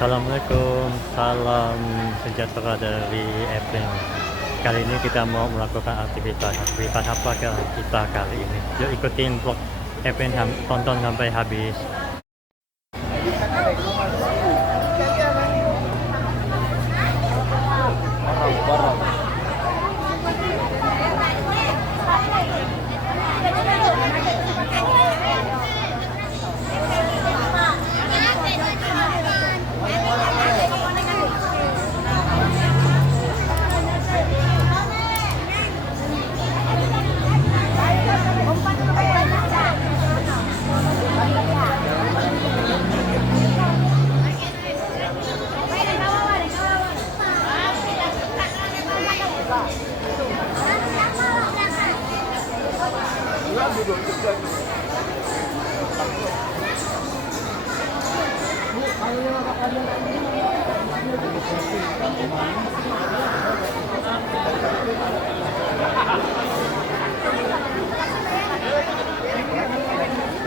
Assalamualaikum, salam sejahtera dari Evelyn. Kali ini kita mau melakukan aktivitas apa kita kali ini? Yuk ikutin vlog Evelyn, tonton sampai habis.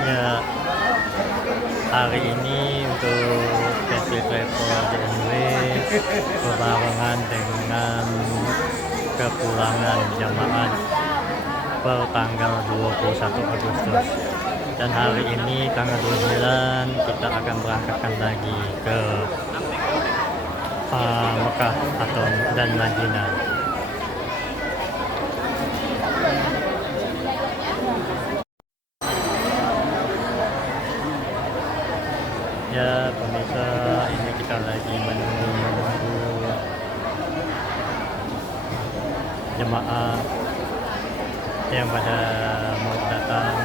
Ya, hari ini untuk festival DNW berbarengan dengan kepulangan jamaah per tanggal 21 Agustus, dan hari ini tanggal 29 kita akan berangkatkan lagi ke Mekah dan Madinah. Ya pemirsa, ini kita lagi menunggu jemaah yang pada mau datang.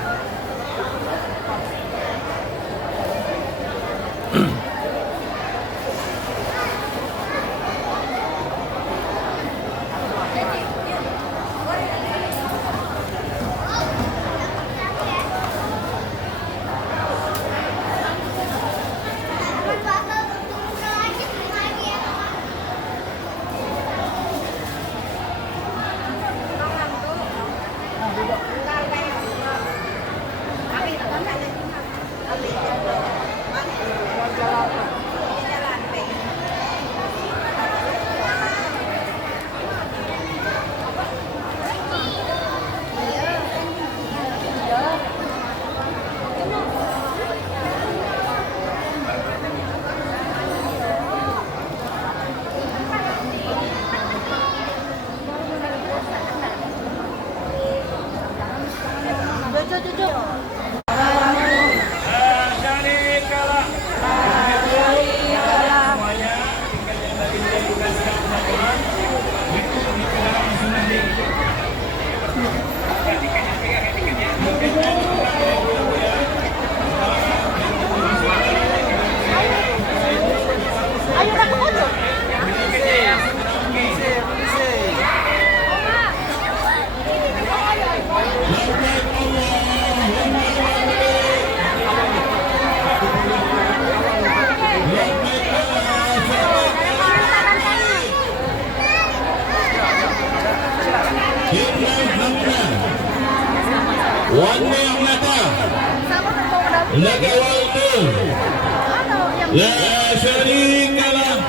La syarikalah.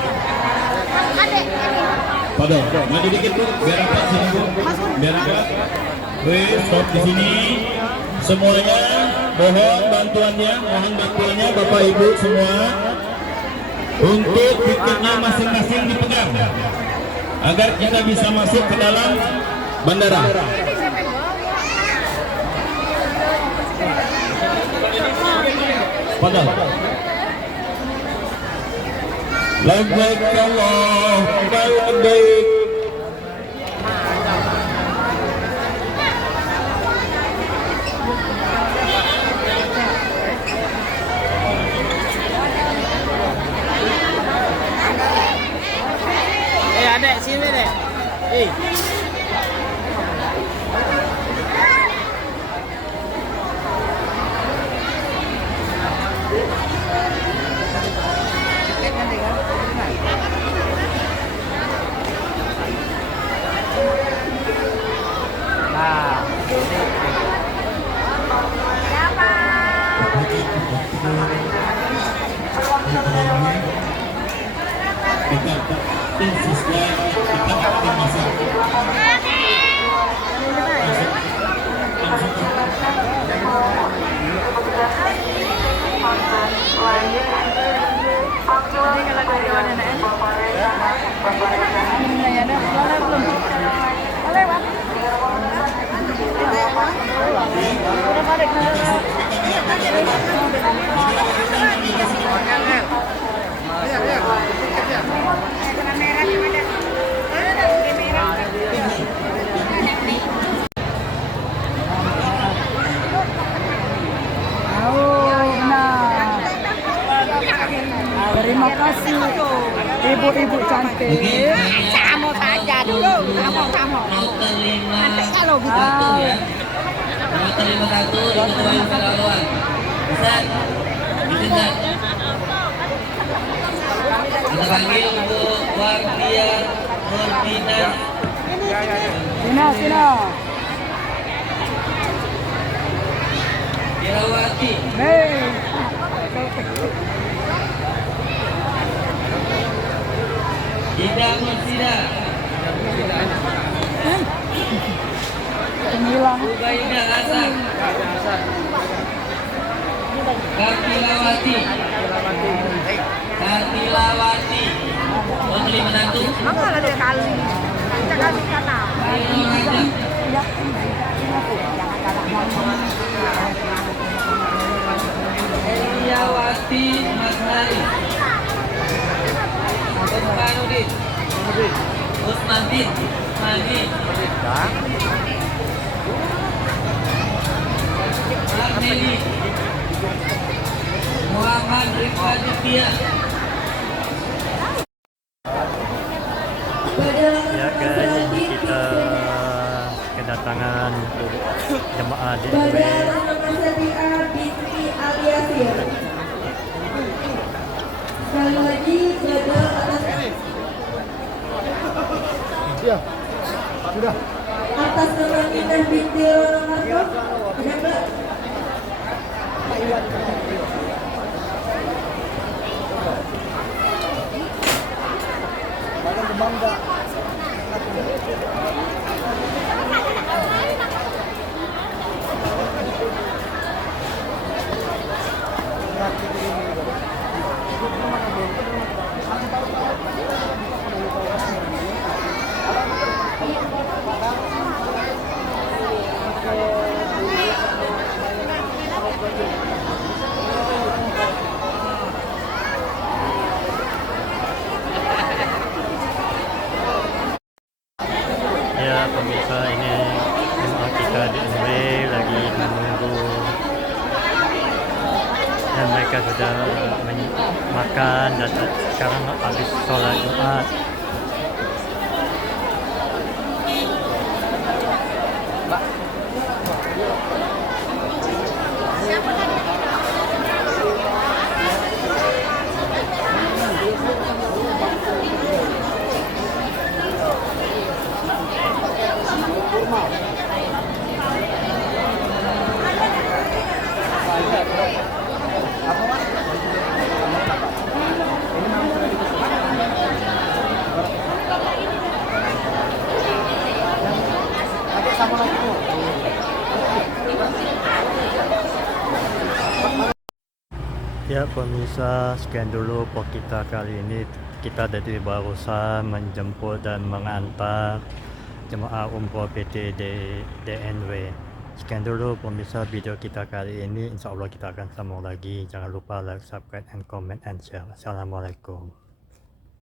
Padahal, maju dikit tuh, biar rapat sini bu, biar rapat. Stop di sini. Semuanya, mohon bantuannya Bapak Ibu semua. Untuk tiketnya masing-masing dipegang, agar kita bisa masuk ke dalam bandara. Padahal. Labbaik Allahumma labbaik. Adek sini dek. dekat tim siswa dekat tim masa. Terima kasih ibu-ibu cantik. Kamu saja dulu, kamu. Nanti kalau gitu. Nomor 51 diketuai relawan. Ustaz, Ustaz. Kita panggil untuk Wardia Nurdina. Sina. Irawati. Hei. Ida Mursida. Sembilan. Ubaidah Hasan. Katilawati. Menteri Menantu. Maka ada dua kali. Jangan kata. Eliawati Masnari. Usmanudin. Usmandin. Mani. Arneli. Muhammad Rifaditya. Ya guys, ini kita kedatangan jemaah DNW. Sekali lagi gagal atas nama Indah binti Ronamarto. Sudah Mbak? Ya pemirsa, ini jemaah kita DNW lagi menunggu dan mereka sudah makan dan sekarang habis sholat Jumat. Ya pemirsa, sekian dulu vlog kita kali ini. Kita dari barusan menjemput dan mengantar jemaah umroh PT DNW. Sekian dulu pemirsa video kita kali ini. Insya Allah kita akan sambung lagi. Jangan lupa like, subscribe, and comment, and share. Assalamualaikum.